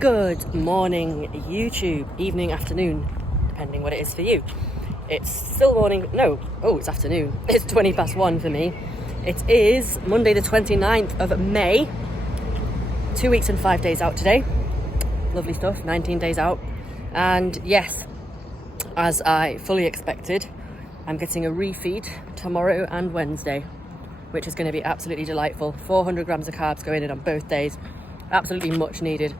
Good morning, YouTube, evening, afternoon, depending what it is for you. It's still morning, it's afternoon. It's 1:20 for me. It is Monday the 29th of May. 2 weeks and 5 days out today. Lovely stuff, 19 days out. And yes, as I fully expected, I'm getting a refeed tomorrow and Wednesday, which is going to be absolutely delightful. 400 grams of carbs going in on both days. Absolutely much needed.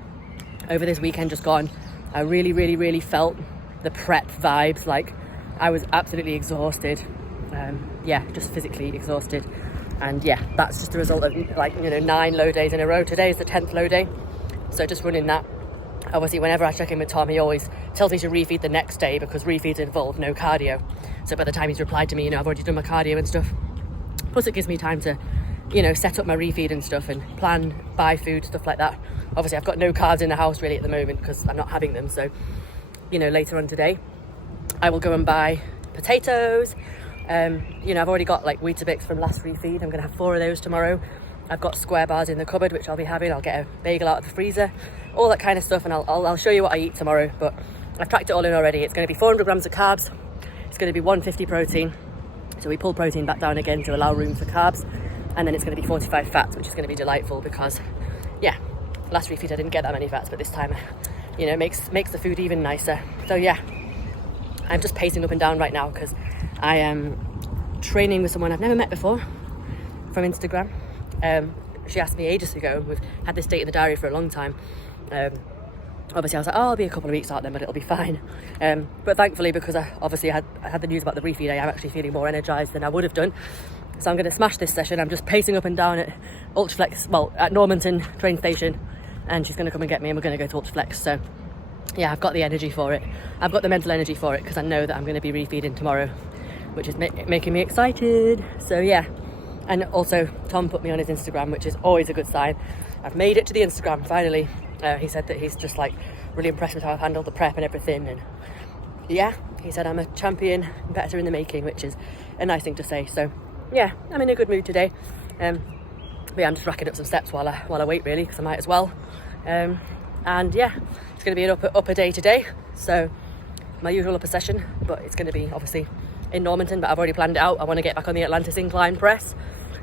Over this weekend just gone, I really felt the prep vibes. Like, I was absolutely exhausted. Just physically exhausted. And yeah, that's just the result of 9 low days in a row. Today is the 10th low day. So just running that. Obviously, whenever I check in with Tom, he always tells me to refeed the next day because refeeds involve no cardio. So by the time he's replied to me, I've already done my cardio and stuff. Plus it gives me time to, set up my refeed and stuff and plan, buy food, stuff like that. Obviously, I've got no carbs in the house really at the moment because I'm not having them. So, later on today, I will go and buy potatoes. I've already got Weetabix from last refeed. I'm going to have 4 of those tomorrow. I've got square bars in the cupboard, which I'll be having. I'll get a bagel out of the freezer, all that kind of stuff. And I'll show you what I eat tomorrow. But I've tracked it all in already. It's going to be 400 grams of carbs. It's going to be 150 protein. So we pull protein back down again to allow room for carbs. And then it's going to be 45 fats, which is going to be delightful because, last refeed I didn't get that many fats, but this time, makes the food even nicer. So yeah, I'm just pacing up and down right now because I am training with someone I've never met before from Instagram. She asked me ages ago. We've had this date in the diary for a long time. Obviously I was like, I'll be a couple of weeks out then, but it'll be fine. But thankfully, because I had the news about the refeed, I am actually feeling more energized than I would have done. So I'm going to smash this session. I'm just pacing up and down at at Normanton train station, and she's going to come and get me and we're going to go to Ultraflex. So yeah, I've got the energy for it. I've got the mental energy for it because I know that I'm going to be refeeding tomorrow, which is making me excited. So yeah. And also Tom put me on his Instagram, which is always a good sign. I've made it to the Instagram finally. He said that he's just really impressed with how I've handled the prep and everything. And yeah, he said I'm a champion, better in the making, which is a nice thing to say. So yeah, I'm in a good mood today. But yeah, I'm just racking up some steps while I wait really, because I might as well. And yeah, it's going to be an upper day today. So my usual upper session, but it's going to be obviously in Normanton, but I've already planned it out. I want to get back on the Atlantis incline press.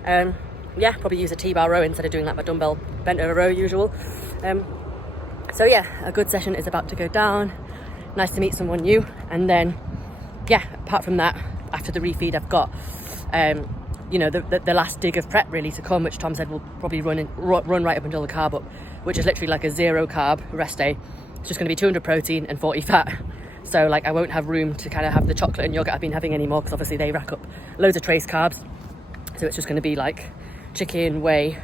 Probably use a T-bar row instead of doing my dumbbell bent over row usual. So yeah, a good session is about to go down. Nice to meet someone new. And then, yeah, apart from that, after the refeed, I've got, the last dig of prep really to come, which Tom said will probably run right up until the carb up, which is literally like a 0 carb rest day. It's just going to be 200 protein and 40 fat. So I won't have room to kind of have the chocolate and yogurt I've been having anymore, because obviously they rack up loads of trace carbs. So it's just going to be chicken, whey,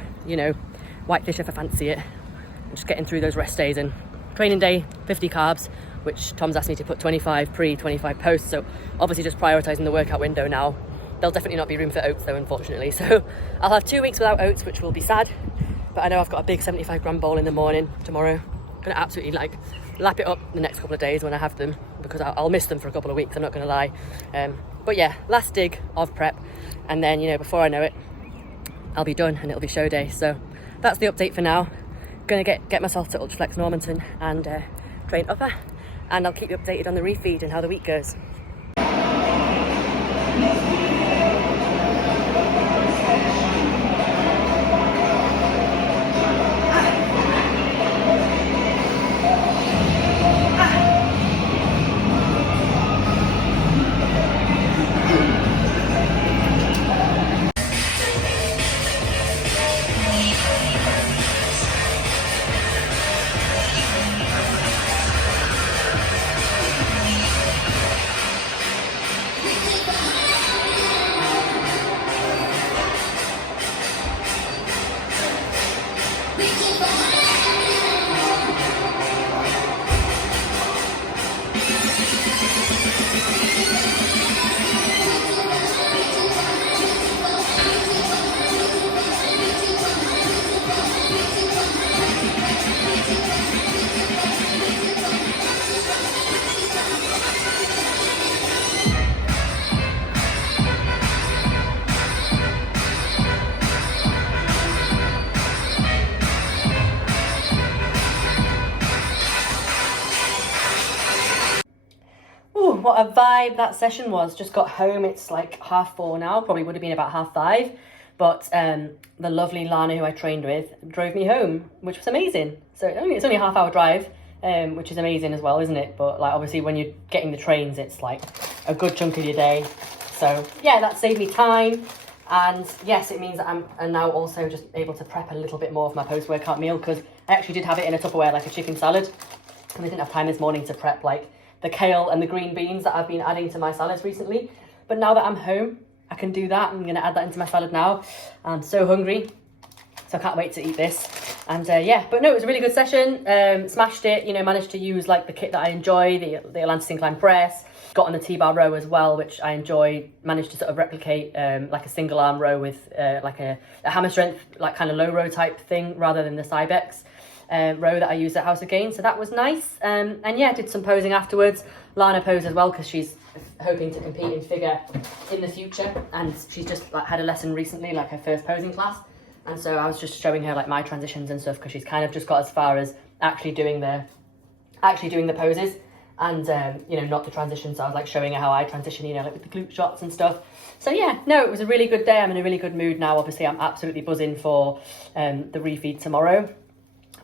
whitefish if I fancy it. And just getting through those rest days. And training day, 50 carbs, which Tom's asked me to put 25 pre, 25 post. So obviously just prioritising the workout window now. There'll definitely not be room for oats though, unfortunately. So I'll have 2 weeks without oats, which will be sad. But I know I've got a big 75 gram bowl in the morning tomorrow. I'm going to absolutely lap it up the next couple of days when I have them, because I'll miss them for a couple of weeks, I'm not going to lie. But yeah, last dig of prep, and then before I know it, I'll be done and it'll be show day. So that's the update for now. Going to get myself to Ultraflex Normanton and train upper, and I'll keep you updated on the refeed and how the week goes. what a vibe that session was. Just got home, it's like 4:30 now, probably would have been about 5:30. But the lovely Lana, who I trained with, drove me home, which was amazing. So it's only a half-hour drive, which is amazing as well, isn't it? But like obviously when you're getting the trains, it's like a good chunk of your day. So yeah, that saved me time. And yes, it means that I'm now also just able to prep a little bit more of my post-workout meal, because I actually did have it in a Tupperware, like a chicken salad. And I didn't have time this morning to prep like the kale and the green beans that I've been adding to my salads recently. But now that I'm home, I can do that. I'm going to add that into my salad now. I'm so hungry, so I can't wait to eat this. And yeah, but no, it was a really good session. Smashed it, you know, managed to use like the kit that I enjoy, the Atlantis incline press. Got on the T-bar row as well, which I enjoy. Managed to sort of replicate like a single arm row with like a hammer strength, like kind of low row type thing, rather than the Cybex row that I used at House of Gains. So that was nice. And yeah, did some posing afterwards. Lana posed as well, because she's hoping to compete in figure in the future. And she's just like had a lesson recently, like her first posing class. And so I was just showing her like my transitions and stuff, because she's kind of just got as far as actually doing the poses. And, you know, not the transition. So I was like showing her how I transition, you know, like with the glute shots and stuff. So yeah, no, it was a really good day. I'm in a really good mood now. Obviously, I'm absolutely buzzing for the refeed tomorrow.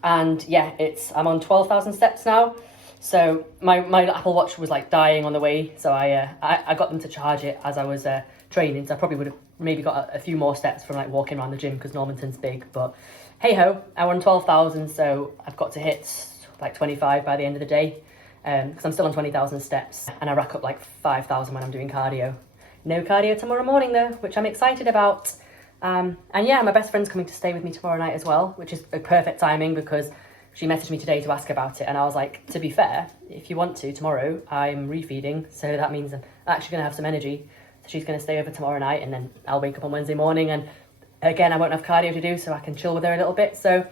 And yeah, I'm on 12,000 steps now. So my Apple Watch was like dying on the way. So I got them to charge it as I was training. So I probably would have maybe got a few more steps from like walking around the gym, because Normanton's big. But hey ho, I'm on 12,000. So I've got to hit like 25 by the end of the day. Because I'm still on 20,000 steps, and I rack up like 5,000 when I'm doing cardio. No cardio tomorrow morning though, which I'm excited about. And yeah, my best friend's coming to stay with me tomorrow night as well, which is a perfect timing, because she messaged me today to ask about it, and I was like, to be fair, if you want to, tomorrow I'm refeeding, so that means I'm actually going to have some energy. So she's going to stay over tomorrow night, and then I'll wake up on Wednesday morning, and again, I won't have cardio to do, so I can chill with her a little bit. So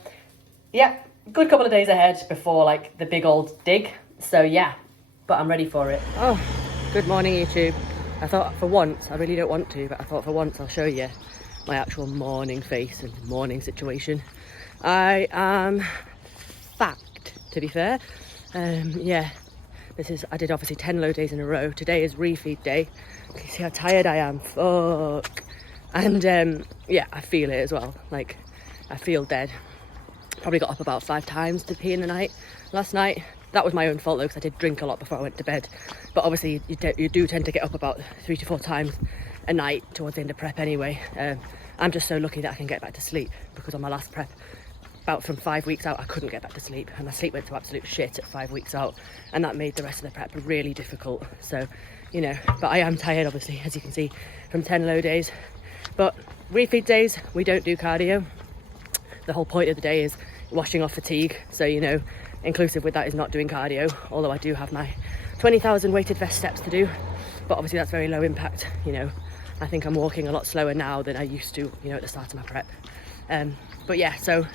yeah, good couple of days ahead before like the big old dig. So yeah, but I'm ready for it. Oh, good morning YouTube. I thought for once, I really don't want to, but I thought for once I'll show you my actual morning face and morning situation. I am fact, to be fair. Yeah, I did obviously 10 low days in a row. Today is refeed day. You can see how tired I am, fuck. And yeah, I feel it as well. Like, I feel dead. Probably got up about 5 times to pee in the night last night. That was my own fault though, because I did drink a lot before I went to bed. But obviously you do tend to get up about 3 to 4 times a night towards the end of prep anyway. I'm just so lucky that I can get back to sleep, because on my last prep, about from 5 weeks out, I couldn't get back to sleep, and my sleep went to absolute shit at 5 weeks out, and that made the rest of the prep really difficult. So, you know, but I am tired obviously, as you can see, from 10 low days. But refeed days, we don't do cardio. The whole point of the day is washing off fatigue. So, you know, inclusive with that is not doing cardio, although I do have my 20,000 weighted vest steps to do, but obviously that's very low impact. You know, I think I'm walking a lot slower now than I used to, you know, at the start of my prep. But yeah, so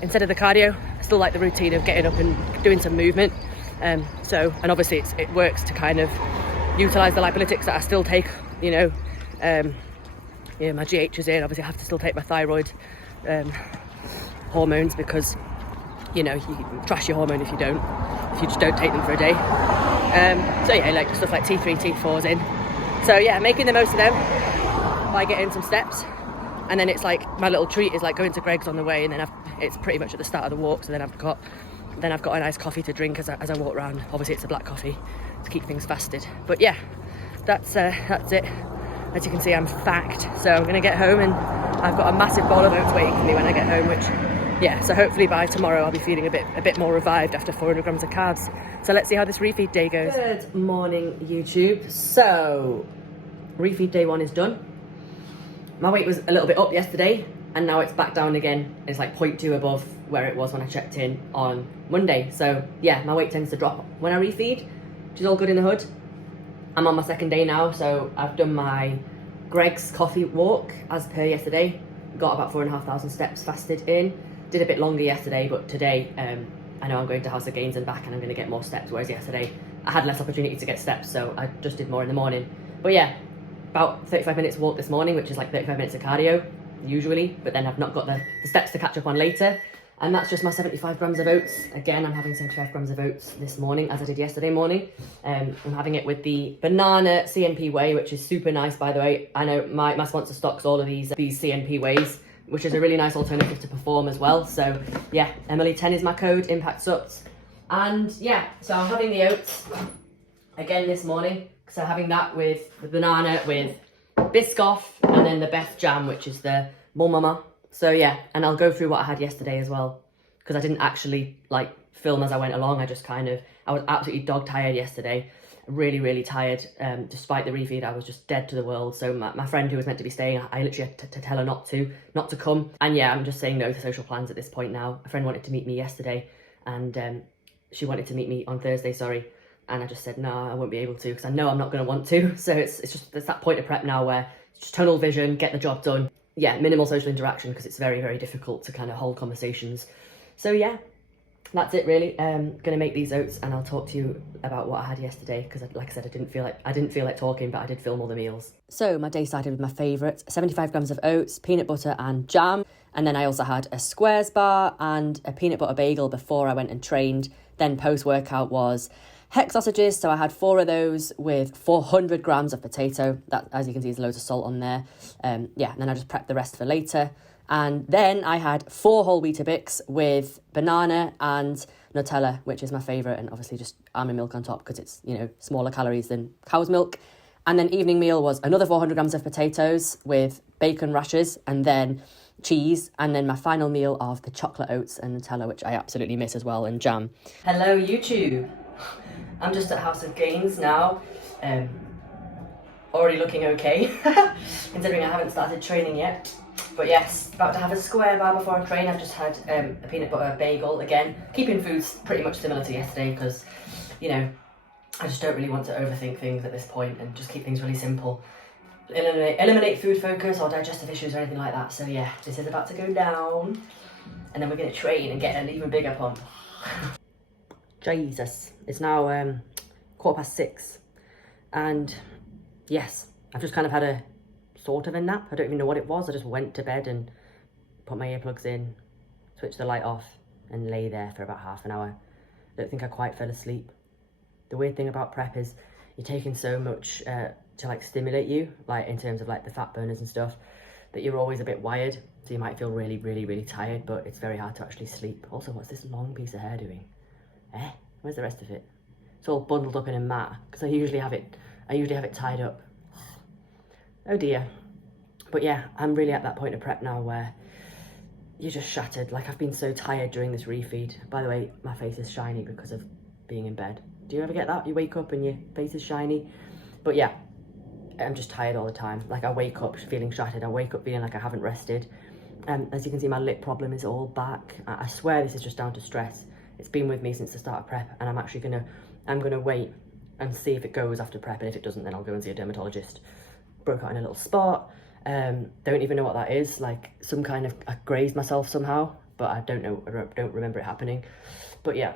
instead of the cardio, I still like the routine of getting up and doing some movement. And obviously it works to kind of utilize the lipolytics that I still take, you know, my GH is in. Obviously I have to still take my thyroid hormones, because you know, you trash your hormone if you just don't take them for a day. So yeah, like stuff like T3, T4's in. So yeah, making the most of them by getting some steps. And then it's like, my little treat is like going to Greg's on the way, and then it's pretty much at the start of the walk. So then I've got a nice coffee to drink as I walk around. Obviously it's a black coffee to keep things fasted. But yeah, that's it. As you can see, I'm fact. So I'm gonna get home, and I've got a massive bowl of oats waiting for me when I get home, which, yeah, so hopefully by tomorrow I'll be feeling a bit more revived after 400 grams of carbs. So let's see how this refeed day goes. Good morning, YouTube. So refeed day 1 is done. My weight was a little bit up yesterday, and now it's back down again. It's like 0.2 above where it was when I checked in on Monday. So yeah, my weight tends to drop when I refeed, which is all good in the hood. I'm on my 2nd day now, so I've done my Greg's coffee walk as per yesterday. Got about 4,500 steps fasted in. Did a bit longer yesterday, but today I know I'm going to House of Gains and back, and I'm going to get more steps, whereas yesterday I had less opportunity to get steps, so I just did more in the morning. But yeah, about 35 minutes walk this morning, which is like 35 minutes of cardio usually, but then I've not got the steps to catch up on later. And that's just my 75 grams of oats. Again, I'm having 75 grams of oats this morning, as I did yesterday morning. I'm having it with the banana CNP whey, which is super nice, by the way. I know my sponsor stocks all of these CNP wheys, which is a really nice alternative to Perform as well. So yeah, Emily10 is my code, impact subs. And yeah, so I'm having the oats again this morning. So having that with the banana, with Biscoff, and then the Beth jam, which is the Bon Mama. So yeah, and I'll go through what I had yesterday as well, because I didn't actually like film as I went along. I was absolutely dog tired yesterday, really, really tired. Despite the refeed, I was just dead to the world. So my friend who was meant to be staying, I literally had to tell her not to come. And yeah, I'm just saying no to social plans at this point now. A friend wanted to meet me yesterday, and she wanted to meet me on Thursday, sorry. And I just said, no, I won't be able to, because I know I'm not going to want to. So it's that point of prep now where it's just tunnel vision, get the job done. Yeah, minimal social interaction, because it's very, very difficult to kind of hold conversations. So yeah, that's it really. Gonna make these oats, and I'll talk to you about what I had yesterday, because like I said, I didn't feel like talking, but I did film all the meals. So my day started with my favourites, 75 grams of oats, peanut butter and jam. And then I also had a squares bar and a peanut butter bagel before I went and trained. Then post-workout was hex sausages, so I had 4 of those with 400 grams of potato. That, as you can see, there's loads of salt on there. Yeah, and then I just prepped the rest for later. And then I had 4 whole wheat Bix with banana and Nutella, which is my favourite, and obviously just almond milk on top, because it's, you know, smaller calories than cow's milk. And then evening meal was another 400 grams of potatoes with bacon rashers, and then cheese, and then my final meal of the chocolate oats and Nutella, which I absolutely miss as well, and jam. Hello YouTube. I'm just at House of Gains now, already looking okay, considering I haven't started training yet. But yes, about to have a square bar before I train. I've just had a peanut butter bagel again, keeping foods pretty much similar to yesterday, because, you know, I just don't really want to overthink things at this point, and just keep things really simple. Eliminate food focus or digestive issues or anything like that. So yeah, this is about to go down, and then we're going to train and get an even bigger pump. Jesus, it's now 6:15, and yes, I've just kind of had a sort of a nap. I don't even know what it was. I just went to bed and put my earplugs in, switched the light off, and lay there for about half an hour. I don't think I quite fell asleep. The weird thing about prep is you're taking so much to like stimulate you, like in terms of like the fat burners and stuff, that you're always a bit wired, so you might feel really, really, really tired, but it's very hard to actually sleep. Also, what's this long piece of hair doing? Where's the rest of it? It's all bundled up in a mat, because I usually have it tied up. Oh dear. But yeah, I'm really at that point of prep now where you're just shattered. Like, I've been so tired during this refeed. By the way, my face is shiny because of being in bed. Do you ever get that? You wake up and your face is shiny? But yeah, I'm just tired all the time. Like, I wake up feeling shattered. I wake up feeling like I haven't rested. As you can see, my lip problem is all back. I swear this is just down to stress. It's been with me since the start of prep, and I'm gonna wait and see if it goes after prep, and if it doesn't, then I'll go and see a dermatologist. Broke out in a little spot. Don't even know what that is. Like, some kind of, I grazed myself somehow, but I don't remember it happening. But yeah,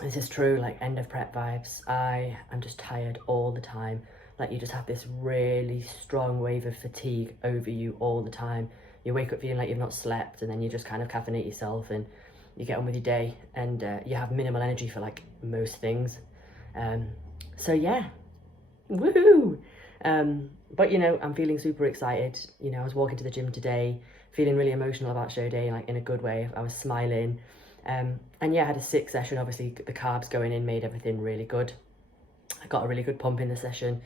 this is true, like, end of prep vibes. I am just tired all the time. Like, you just have this really strong wave of fatigue over you all the time. You wake up feeling like you've not slept, and then you just kind of caffeinate yourself, and you get on with your day, and you have minimal energy for like most things. So yeah, woohoo! But you know, I'm feeling super excited. You know, I was walking to the gym today, feeling really emotional about show day, like in a good way. I was smiling. And yeah, I had a 6 session. Obviously, the carbs going in made everything really good. I got a really good pump in the session.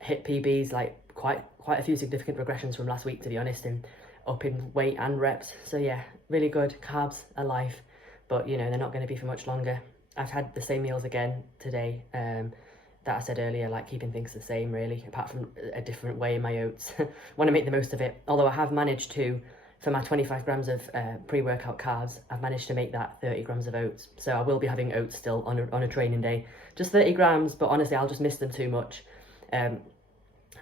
Hit PBs, like quite a few significant regressions from last week, to be honest, and up in weight and reps. So yeah, really good. Carbs are life, but you know, they're not going to be for much longer. I've had the same meals again today, that I said earlier, like keeping things the same really, apart from a different way in my oats. Want to make the most of it. Although I have managed to, for my 25 grams of pre-workout carbs, I've managed to make that 30 grams of oats. So I will be having oats still on a training day. Just 30 grams, but honestly, I'll just miss them too much.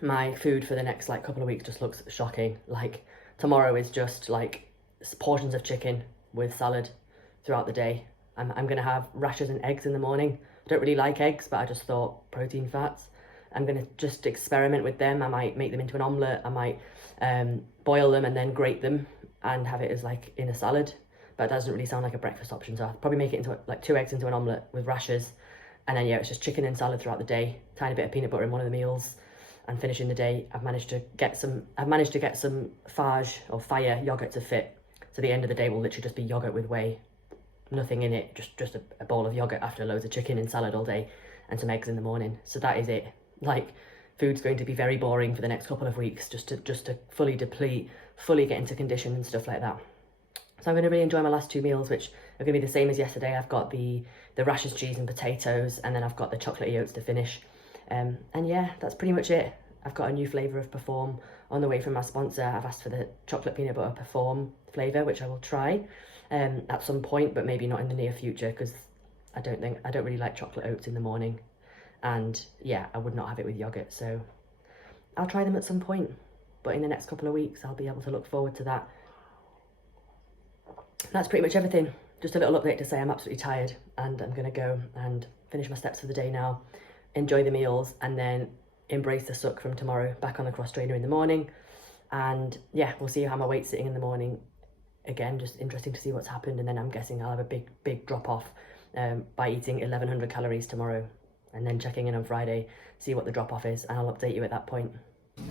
My food for the next like couple of weeks just looks shocking. Like, tomorrow is just like portions of chicken with salad throughout the day. I'm going to have rashers and eggs in the morning. I don't really like eggs, but I just thought protein fats. I'm going to just experiment with them. I might make them into an omelette. I might boil them and then grate them and have it as like in a salad. but that doesn't really sound like a breakfast option. So I'll probably make it into like 2 eggs into an omelette with rashers. And then, yeah, it's just chicken and salad throughout the day. Tiny bit of peanut butter in one of the meals. And finishing the day, I've managed to get some Fage or Fire yogurt to fit. So the end of the day will literally just be yogurt with whey. Nothing in it, just a bowl of yogurt after loads of chicken and salad all day and some eggs in the morning. So that is it. Like, food's going to be very boring for the next couple of weeks, just to fully deplete, fully get into condition and stuff like that. So I'm going to really enjoy my last 2 meals, which are going to be the same as yesterday. I've got the rashers, cheese and potatoes, and then I've got the chocolatey oats to finish. And yeah, that's pretty much it. I've got a new flavour of Perform on the way from my sponsor. I've asked for the chocolate peanut butter Perform flavour, which I will try at some point, but maybe not in the near future, because I don't really like chocolate oats in the morning. And yeah, I would not have it with yogurt. So I'll try them at some point, but in the next couple of weeks, I'll be able to look forward to that. That's pretty much everything. Just a little update to say I'm absolutely tired, and I'm going to go and finish my steps for the day now, enjoy the meals, and then embrace the suck from tomorrow, back on the cross trainer in the morning. And yeah, we'll see how my weight's sitting in the morning. Again, just interesting to see what's happened. And then I'm guessing I'll have a big drop off by eating 1100 calories tomorrow, and then checking in on Friday, see what the drop off is, and I'll update you at that point.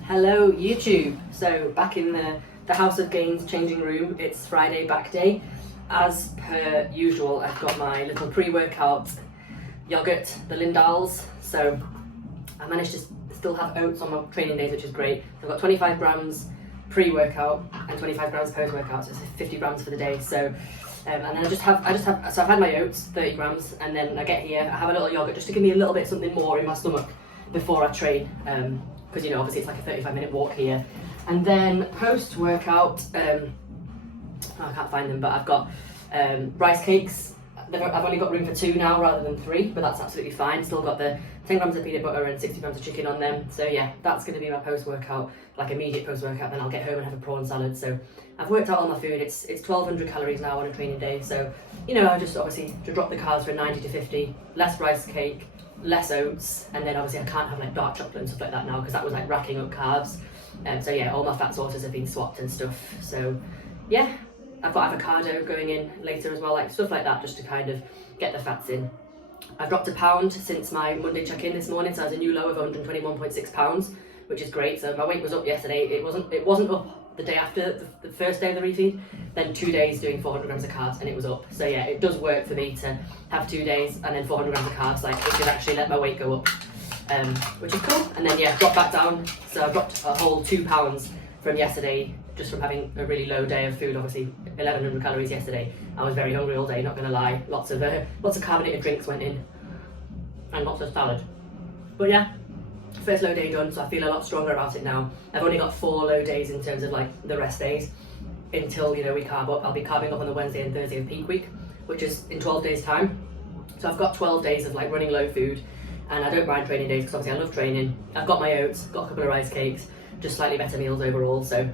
Hello YouTube. So back in the House of Gains changing room. It's Friday back day. As per usual, I've got my little pre-workout yogurt, the Lindals. So I managed to still have oats on my training days, which is great. I've got 25 grams pre-workout and 25 grams post-workout, so it's 50 grams for the day. So and then I just have so I've had my oats, 30 grams, and then I get here, I have a little yogurt just to give me a little bit something more in my stomach before I train, because you know, obviously it's like a 35-minute walk here. And then post-workout, I can't find them, but I've got rice cakes. I've only got room for 2 now rather than 3, but that's absolutely fine. Still got the 10 grams of peanut butter and 60 grams of chicken on them. So yeah, that's going to be my post-workout, like immediate post-workout. Then I'll get home and have a prawn salad. So I've worked out all my food. It's 1200 calories now on a training day. So, you know, I just obviously to drop the carbs from 90 to 50, less rice cake, less oats, and then obviously I can't have like dark chocolate and stuff like that now, because that was like racking up carbs. So yeah, all my fat sources have been swapped and stuff. So yeah, I've got avocado going in later as well, like stuff like that, just to kind of get the fats in. I've dropped £1 pound since my Monday check-in this morning, so I was a new low of 121.6 pounds, which is great. So my weight was up yesterday. It wasn't up the day after the first day of the refeed. Then 2 days doing 400 grams of carbs, and it was up. So yeah, it does work for me to have 2 days and then 400 grams of carbs. Like, it should actually let my weight go up, which is cool. And then yeah, drop back down. So I dropped a whole 2 pounds from yesterday, just from having a really low day of food. Obviously 1100 calories yesterday. I was very hungry all day, not gonna lie. Lots of carbonated drinks went in and lots of salad. But yeah, first low day done, so I feel a lot stronger about it now. I've only got 4 low days in terms of like the rest days until, you know, we carb up. I'll be carving up on the Wednesday and Thursday of peak week, which is in 12 days time. So I've got 12 days of like running low food, and I don't mind training days because obviously I love training. I've got my oats, got a couple of rice cakes, just slightly better meals overall. So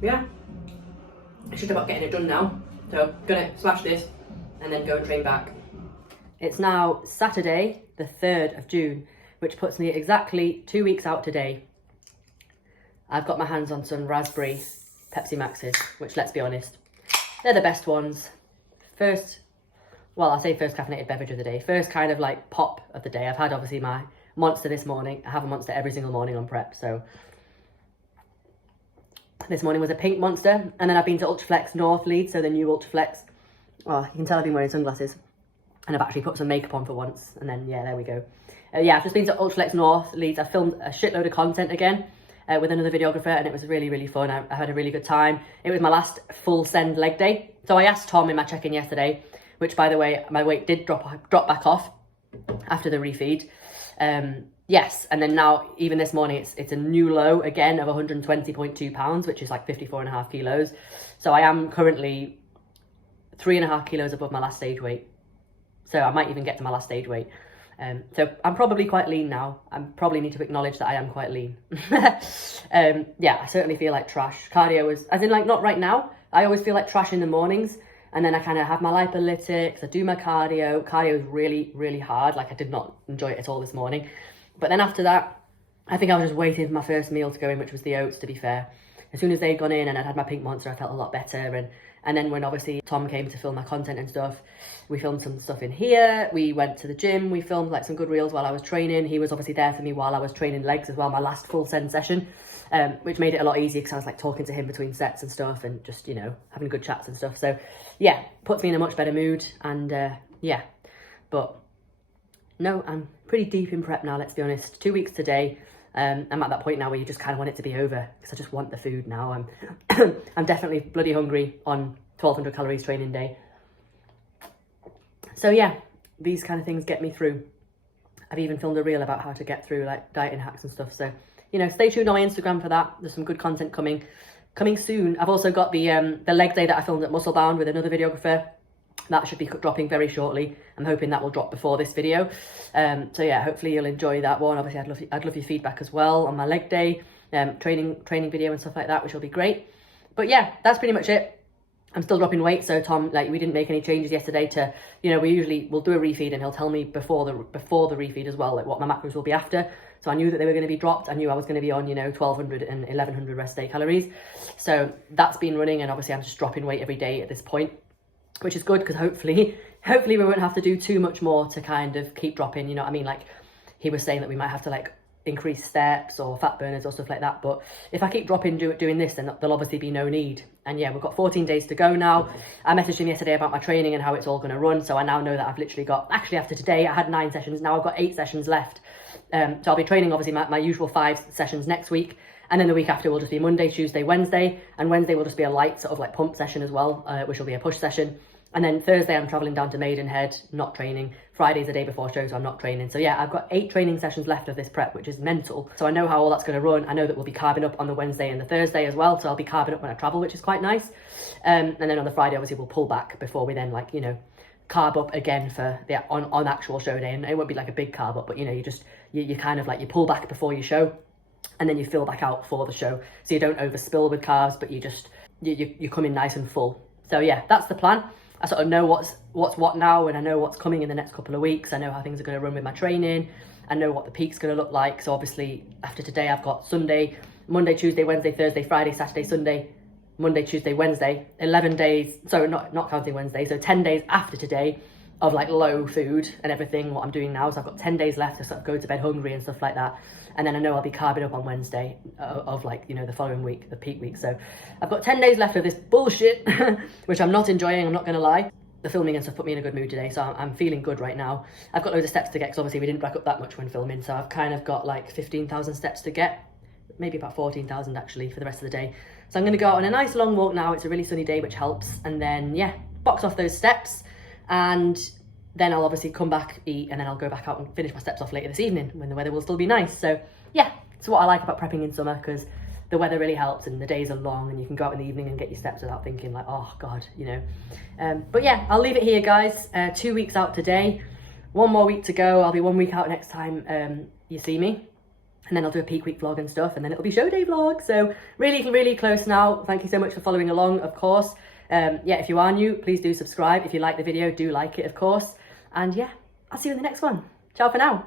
yeah, it's just about getting it done now. So gonna smash this and then go and train back. It's now Saturday, the 3rd of June, which puts me exactly 2 weeks out today. I've got my hands on some raspberry Pepsi Maxes, which, let's be honest, they're the best ones. First caffeinated beverage of the day. First kind of like pop of the day. I've had obviously my Monster this morning. I have a Monster every single morning on prep, so this morning was a pink Monster, and then I've been to Ultraflex North Leeds, so the new Ultraflex. Oh, you can tell I've been wearing sunglasses, and I've actually put some makeup on for once, and then yeah, there we go. Yeah, I've just been to Ultraflex North Leeds. I filmed a shitload of content again with another videographer, and it was really, really fun. I had a really good time. It was my last full send leg day. So I asked Tom in my check-in yesterday, which by the way, my weight did drop back off after the refeed. Yes, and then now, even this morning, it's a new low again of 120.2 pounds, which is like 54.5 kilos. So I am currently 3.5 kilos above my last stage weight. So I might even get to my last stage weight. So I'm probably quite lean now. I probably need to acknowledge that I am quite lean. Yeah, I certainly feel like trash. Cardio is, as in like not right now. I always feel like trash in the mornings. And then I kind of have my lipolytics, I do my cardio. Cardio is really, really hard. Like, I did not enjoy it at all this morning. But then after that, I think I was just waiting for my first meal to go in, which was the oats, to be fair. As soon as they'd gone in and I'd had my pink Monster, I felt a lot better. And And then when obviously Tom came to film my content and stuff, we filmed some stuff in here. We went to the gym. We filmed like some good reels while I was training. He was obviously there for me while I was training legs as well, my last full send session, which made it a lot easier because I was like talking to him between sets and stuff and just, you know, having good chats and stuff. So yeah, puts me in a much better mood. And yeah, but no, I'm pretty deep in prep now, let's be honest. 2 weeks today. I'm at that point now where you just kind of want it to be over because I just want the food now. I'm definitely bloody hungry on 1200 calories training day. So yeah, these kind of things get me through. I've even filmed a reel about how to get through like dieting hacks and stuff. So, you know, stay tuned on my Instagram for that. There's some good content coming soon. I've also got the leg day that I filmed at Muscle Bound with another videographer. That should be dropping very shortly. I'm hoping that will drop before this video. So yeah, hopefully you'll enjoy that one. Obviously, I'd love your feedback as well on my leg day, training video and stuff like that, which will be great. But yeah, that's pretty much it. I'm still dropping weight. So Tom, like, we didn't make any changes yesterday to, you know, we'll do a refeed and he'll tell me before the refeed as well, like what my macros will be after. So I knew that they were going to be dropped. I knew I was going to be on, you know, 1200 and 1100 rest day calories. So that's been running, and obviously I'm just dropping weight every day at this point, which is good because hopefully we won't have to do too much more to kind of keep dropping, you know what I mean? Like, he was saying that we might have to like increase steps or fat burners or stuff like that, but if I keep dropping doing this, then there'll obviously be no need. And yeah, we've got 14 days to go now. I messaged him yesterday about my training and how it's all going to run, so I now know that I've literally got, actually after today I had 9 sessions, now I've got 8 sessions left. So I'll be training obviously my usual 5 sessions next week, and then the week after will just be Monday, Tuesday, Wednesday, and Wednesday will just be a light sort of like pump session as well, which will be a push session. And then Thursday I'm traveling down to Maidenhead, not training. Friday's the day before show, so I'm not training. So yeah, I've got 8 training sessions left of this prep, which is mental. So I know how all that's going to run. I know that we'll be carbing up on the Wednesday and the Thursday as well, so I'll be carbing up when I travel, which is quite nice. And then on the Friday, obviously we'll pull back before we then, like, you know, carb up again for the on actual show day. And it won't be like a big carb up, but you know, you kind of like, you pull back before your show, and then you fill back out for the show, so you don't overspill with carbs, but you come in nice and full. So yeah, that's the plan. I sort of know what's what now, and I know what's coming in the next couple of weeks. I know how things are going to run with my training. I know what the peak's going to look like. So obviously after today, I've got Sunday, Monday, Tuesday, Wednesday, Thursday, Friday, Saturday, Sunday, Monday, Tuesday, Wednesday, 11 days. So not counting Wednesday. So 10 days after today of like low food and everything, what I'm doing now. So I've got 10 days left to sort of go to bed hungry and stuff like that. And then I know I'll be carbing up on Wednesday of like, you know, the following week, the peak week. So I've got 10 days left of this bullshit, which I'm not enjoying, I'm not going to lie. The filming and stuff put me in a good mood today, so I'm feeling good right now. I've got loads of steps to get, because obviously we didn't rack up that much when filming. So I've kind of got like 15,000 steps to get, maybe about 14,000 actually for the rest of the day. So I'm going to go out on a nice long walk now. It's a really sunny day, which helps. And then, yeah, box off those steps. And then I'll obviously come back, eat, and then I'll go back out and finish my steps off later this evening when the weather will still be nice. So yeah, it's what I like about prepping in summer, because the weather really helps and the days are long and you can go out in the evening and get your steps without thinking like, oh God, you know. But yeah, I'll leave it here, guys. 2 weeks out today, 1 more week to go. I'll be 1 week out next time you see me. And then I'll do a peak week vlog and stuff, and then it'll be show day vlog. So really, really close now. Thank you so much for following along, of course. Yeah, if you are new, please do subscribe. If you like the video, do like it, of course. And yeah, I'll see you in the next one. Ciao for now.